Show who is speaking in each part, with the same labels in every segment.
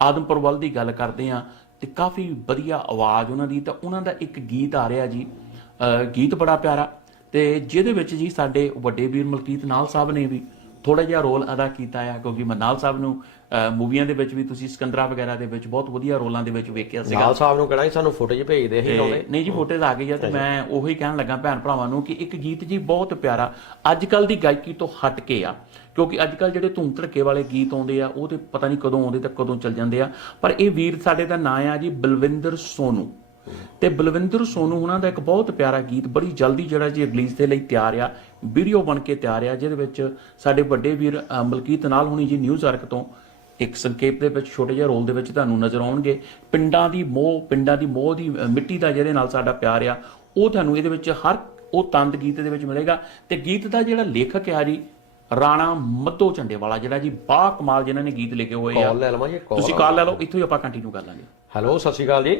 Speaker 1: ਆਦਮਪੁਰ ਵੱਲ ਦੀ ਗੱਲ ਕਰਦੇ ਆ ਤੇ ਕਾਫੀ ਵਧੀਆ ਆਵਾਜ਼ ਉਹਨਾਂ ਦੀ ਤਾਂ ਉਹਨਾਂ ਦਾ ਇੱਕ ਗੀਤ ਆ ਰਿਹਾ ਜੀ। ਅਹ ਗੀਤ ਬੜਾ ਪਿਆਰਾ ਤੇ ਜਿਹਦੇ ਵਿੱਚ ਜੀ ਸਾਡੇ ਵੱਡੇ ਵੀਰ ਮਲਕੀਤ ਨਾਲ ਸਾਹਿਬ ਨੇ ਵੀ ਥੋੜਾ ਜਿਹਾ ਰੋਲ ਅਦਾ ਕੀਤਾ ਆ ਕਿਉਂਕਿ ਮਨਾਲ ਸਾਹਿਬ ਨੂੰ ਮੂਵੀਆਂ ਦੇ ਵਿੱਚ ਵੀ ਤੁਸੀਂ ਸਿਕੰਦਰਾ ਵਗੈਰਾ ਦੇ ਵਿੱਚ ਬਹੁਤ ਵਧੀਆ ਰੋਲਾਂ ਦੇ ਵਿੱਚ ਵੇਖਿਆ ਸੀਗਾ।
Speaker 2: ਨਾਲ ਸਾਹਿਬ ਨੂੰ ਕਹਿਣਾ ਸੀ ਸਾਨੂੰ ਫੁਟੇਜ ਭੇਜ ਦੇ ਅਸੀਂ ਲਾਉਣੇ।
Speaker 1: ਤੇ ਨਹੀਂ ਜੀ ਫੋਟੋਜ਼ ਆ ਗਈ ਆ ਤੇ ਮੈਂ ਉਹੀ ਕਹਿਣ ਲੱਗਾ ਭੈਣ ਭਰਾਵਾਂ ਨੂੰ ਕਿ ਇੱਕ ਗੀਤ ਜੀ ਬਹੁਤ ਪਿਆਰਾ ਅੱਜ ਕੱਲ ਦੀ ਗਾਇਕੀ ਤੋਂ ਹਟ ਕੇ ਆ ਕਿਉਂਕਿ ਅੱਜ ਕੱਲ ਜਿਹੜੇ ਧੂਮ ਧੜਕੇ ਵਾਲੇ ਗੀਤ ਆਉਂਦੇ ਆ ਉਹ ਤੇ ਪਤਾ ਨਹੀਂ ਕਦੋਂ ਆਉਂਦੇ ਤੇ ਕਦੋਂ ਚੱਲ ਜਾਂਦੇ ਆ ਪਰ ਇਹ ਵੀਰ ਸਾਡੇ ਦਾ ਨਾਂ ਆ ਜੀ ਬਲਵਿੰਦਰ ਸੋਨੂ। ਤੇ ਬਲਵਿੰਦਰ ਸੋਨੂ ਉਹਨਾਂ ਦਾ ਇੱਕ ਬਹੁਤ ਪਿਆਰਾ ਗੀਤ ਬੜੀ ਜਲਦੀ ਜਿਹੜਾ ਜੀ ਰਿਲੀਜ਼ ਦੇ ਲਈ ਤਿਆਰ ਆ ਵੀਡੀਓ ਬਣ ਕੇ ਤਿਆਰ ਆ ਜਿਹਦੇ ਵਿੱਚ ਸਾਡੇ ਵੱਡੇ ਵੀਰ ਮਲਕੀਤ ਨਾਲ ਹੁਣੀ ਜੀ ਨਿਊਜ਼ ਅਰਕ ਤੋਂ ਇੱਕ ਸੰਖੇਪ ਦੇ ਵਿੱਚ ਛੋਟੇ ਜਿਹੇ ਰੋਲ ਦੇ ਵਿੱਚ ਤੁਹਾਨੂੰ ਨਜ਼ਰ ਆਉਣਗੇ। ਪਿੰਡਾਂ ਦੀ ਮੋਹ ਪਿੰਡਾਂ ਦੀ ਮੋਹ ਦੀ ਮਿੱਟੀ ਦਾ ਜਿਹਦੇ ਨਾਲ ਸਾਡਾ ਪਿਆਰ ਆ ਉਹ ਤੁਹਾਨੂੰ ਇਹਦੇ ਵਿੱਚ ਹਰ ਉਹ ਤੰਦ ਗੀਤ ਦੇ ਵਿੱਚ ਮਿਲੇਗਾ। ਤੇ ਗੀਤ ਦਾ ਜਿਹੜਾ ਲੇਖਕ ਆ ਜੀ ਰਾਣਾ ਮੱਧੋ ਝੰਡੇ ਵਾਲਾ ਜਿਹੜਾ ਜੀ ਬਾ ਕਮਾਲ ਜਿਨ੍ਹਾਂ ਨੇ ਗੀਤ ਲਿਖੇ ਹੋਏ ਆ।
Speaker 2: ਕਾਲ ਲੈ ਲਵਾਂ ਜੀ ਕਾਲ
Speaker 1: ਤੁਸੀਂ ਕਾਲ ਲੈ ਲਓ ਇੱਥੋਂ ਹੀ ਆਪਾਂ ਕੰਟੀਨਿਊ ਕਰ ਲਾਂਗੇ।
Speaker 2: ਹੈਲੋ ਸਤਿ ਸ਼੍ਰੀ ਅਕਾਲ ਜੀ।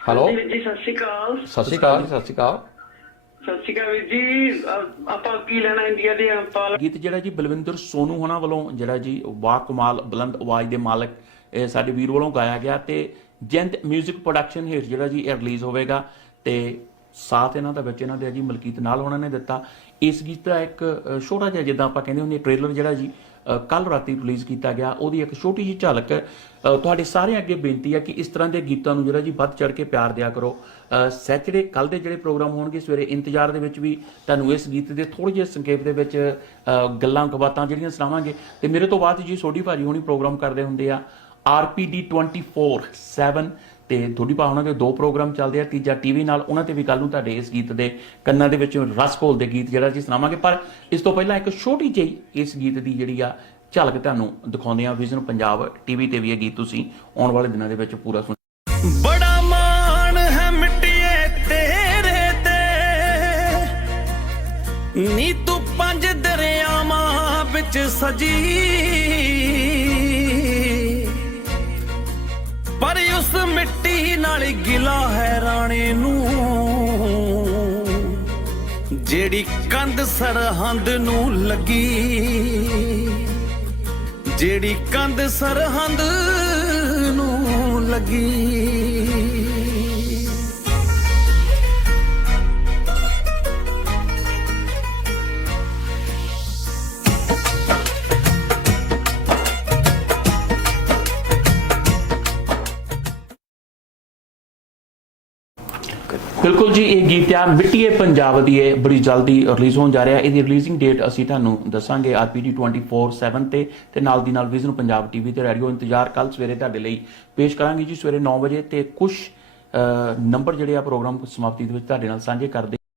Speaker 2: ਹੈਲੋ
Speaker 3: ਵੀਰ ਜੀ ਸਤਿ ਸ਼੍ਰੀ ਅਕਾਲ।
Speaker 2: ਸਤਿ ਸ਼੍ਰੀ ਅਕਾਲ ਜੀ ਸਤਿ ਸ਼੍ਰੀ ਅਕਾਲ।
Speaker 3: ਸਤਿ ਸ਼੍ਰੀ ਅਕਾਲ ਵੀਰ ਜੀ ਅ- ਆਪਾਂ ਕੀ ਲੈਣਾ ਇੰਡੀਆ ਦੇ ਅੰਪਾਲ
Speaker 1: ਗੀਤ ਜਿਹੜਾ ਜੀ ਬਲਵਿੰਦਰ ਸੋਨੂ ਹੋਣਾ ਵੱਲੋਂ ਜਿਹੜਾ ਜੀ ਵਾ ਕਮਾਲ ਬੁਲੰਦ ਆਵਾਜ਼ ਦੇ ਮਾਲਕ ਇਹ ਸਾਡੇ ਵੀਰ ਵੱਲੋਂ ਗਾਇਆ ਗਿਆ ਤੇ ਜੈਂਤ 뮤직 ਪ੍ਰੋਡਕਸ਼ਨ ਹੇਠ ਜਿਹੜਾ ਜੀ ਇਹ ਰਿਲੀਜ਼ ਹੋਵੇਗਾ ਤੇ ਸਾਥ ਇਹਨਾਂ ਦਾ ਵਿੱਚ ਇਹਨਾਂ ਦੇ ਆ ਜੀ ਮਲਕੀਤ ਨਾਲ ਉਹਨਾਂ ਨੇ ਦਿੱਤਾ। ਇਸ ਗੀਤ ਦਾ ਇੱਕ ਅ, ਛੋਟਾ ਜਿਹਾ ਜਿੱਦਾਂ ਆਪਾਂ ਕਹਿੰਦੇ ਹੁੰਦੇ ਟ੍ਰੇਲਰ ਜਿਹੜਾ ਜੀ ਕੱਲ ਰਾਤੀ ਰਿਲੀਜ਼ ਕੀਤਾ ਗਿਆ। ਉਹਦੀ ਇੱਕ ਛੋਟੀ ਜਿਹੀ ਝਲਕ ਤੁਹਾਡੇ ਸਾਰਿਆਂ ਅੱਗੇ ਬੇਨਤੀ ਹੈ ਕਿ ਇਸ ਤਰ੍ਹਾਂ ਦੇ ਗੀਤਾਂ ਨੂੰ ਜਿਹੜਾ ਜੀ ਵੱਧ ਚੜ ਕੇ ਪਿਆਰ ਦਿਆ ਕਰੋ। ਸੈਚਰਡੇ ਕੱਲ ਦੇ ਜਿਹੜੇ ਪ੍ਰੋਗਰਾਮ ਹੋਣਗੇ, ਸਵੇਰੇ ਇੰਤਜ਼ਾਰ ਦੇ ਵਿੱਚ ਵੀ ਤੁਹਾਨੂੰ ਇਸ ਗੀਤ ਦੇ ਥੋੜੇ ਜਿਹੇ ਸੰਖੇਪ ਦੇ ਵਿੱਚ ਗੱਲਾਂ ਕਬਾਤਾਂ ਜਿਹੜੀਆਂ ਸੁਣਾਵਾਂਗੇ। ਤੇ ਮੇਰੇ ਤੋਂ ਬਾਅਦ ਜੀ ਸੋਢੀ ਭਾਜੀ ਹੁਣੀ ਪ੍ਰੋਗਰਾਮ ਕਰਦੇ ਹੁੰਦੇ ਆ। ਆਰਪੀਡੀ 24 7 ਤੇ ਥੋੜੀ ਪਾ ਉਹਨਾਂ ਦੇ ਦੋ ਪ੍ਰੋਗਰਾਮ ਚੱਲਦੇ ਆ, ਤੀਜਾ ਟੀਵੀ ਨਾਲ, ਉਹਨਾਂ ਤੇ ਵੀ ਕੱਲ ਨੂੰ ਤੁਹਾਡੇ ਇਸ ਗੀਤ ਦੇ ਕੰਨਾਂ ਦੇ ਵਿੱਚ ਰਸ ਘੋਲਦੇ ਗੀਤ ਜਿਹੜਾ ਜੀ ਸੁਣਾਵਾਂਗੇ। ਪਰ ਇਸ ਤੋਂ ਪਹਿਲਾਂ ਇੱਕ ਛੋਟੀ ਜਿਹੀ ਇਸ ਗੀਤ ਦੀ ਜਿਹੜੀ ਆ ਝਲਕ ਤੁਹਾਨੂੰ ਦਿਖਾਉਂਦੇ ਆ ਵਿਜ਼ਨ ਪੰਜਾਬ ਟੀਵੀ ਤੇ ਵੀ ਇਹ ਗੀਤ ਤੁਸੀਂ ਆਉਣ ਵਾਲੇ ਦਿਨਾਂ ਦੇ ਵਿੱਚ ਪੂਰਾ ਸੁਣ
Speaker 4: ਬੜਾ ਮਾਣ ਹੈ ਮਿੱਟੀਏ ਤੇਰੇ ਤੇ। ਨੀ ਤੂੰ ਪੰਜ ਦਰਿਆਵਾਂ ਵਿੱਚ ਸਜੀ। ਮਿੱਟੀ ਗਿਲਾ ਹੈ ਰਾਣੇ ਨੂੰ, ਜਿਹੜੀ ਕੰਧ ਸਰਹੰਦ ਨੂੰ ਲੱਗੀ। ਜਿਹੜੀ ਕੰਧ ਸਰਹੰਦ ਨੂੰ ਲੱਗੀ।
Speaker 1: ਬਿਲਕੁਲ ਜੀ, ਇਹ ਗੀਤ ਆ ਮਿੱਟੀਏ ਪੰਜਾਬ ਦੀ ਇਹ ਬੜੀ ਜਲਦੀ ਰਿਲੀਜ਼ ਹੋਣ ਜਾ ਰਿਹਾ ਇਹਦੀ ਰਿਲੀਜ਼ਿੰਗ ਡੇਟ ਅਸੀਂ ਤੁਹਾਨੂੰ ਦੱਸਾਂਗੇ ਆਰਪੀਡੀ 24/7 ਤੇ ਤੇ ਨਾਲ ਦੀ ਨਾਲ ਵਿਜ਼ਨ ਪੰਜਾਬ ਟੀਵੀ ਤੇ ਰੇਡੀਓ ਇੰਤਜ਼ਾਰ ਕੱਲ ਸਵੇਰੇ ਤੁਹਾਡੇ ਲਈ ਪੇਸ਼ ਕਰਾਂਗੇ ਜੀ, ਸਵੇਰੇ 9 ਵਜੇ ਤੇ ਕੁਝ ਨੰਬਰ ਜਿਹੜੇ ਆ ਪ੍ਰੋਗਰਾਮ ਸਮਾਪਤੀ ਦੇ ਵਿੱਚ ਤੁਹਾਡੇ ਨਾਲ ਸਾਂਝੇ ਕਰਦੇ